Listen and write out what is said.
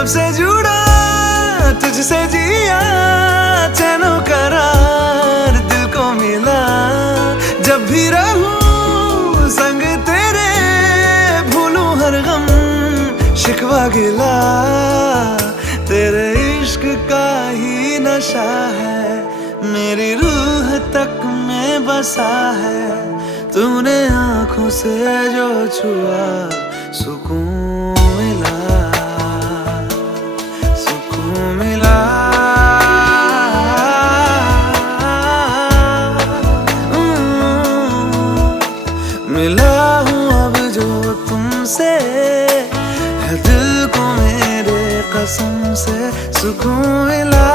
जब से जुड़ा तुझसे जिया, चैनो करार दिल को मिला। जब भी रहूं संग तेरे, भूलूं हर गम शिकवा गिला। तेरे इश्क का ही नशा है, मेरी रूह तक में बसा है। तूने आंखों से जो छुआ, सुकून मिला, सुकून मिला। मिला हूँ अब जो तुमसे, है दिल को मेरे कसम से सुकून मिला।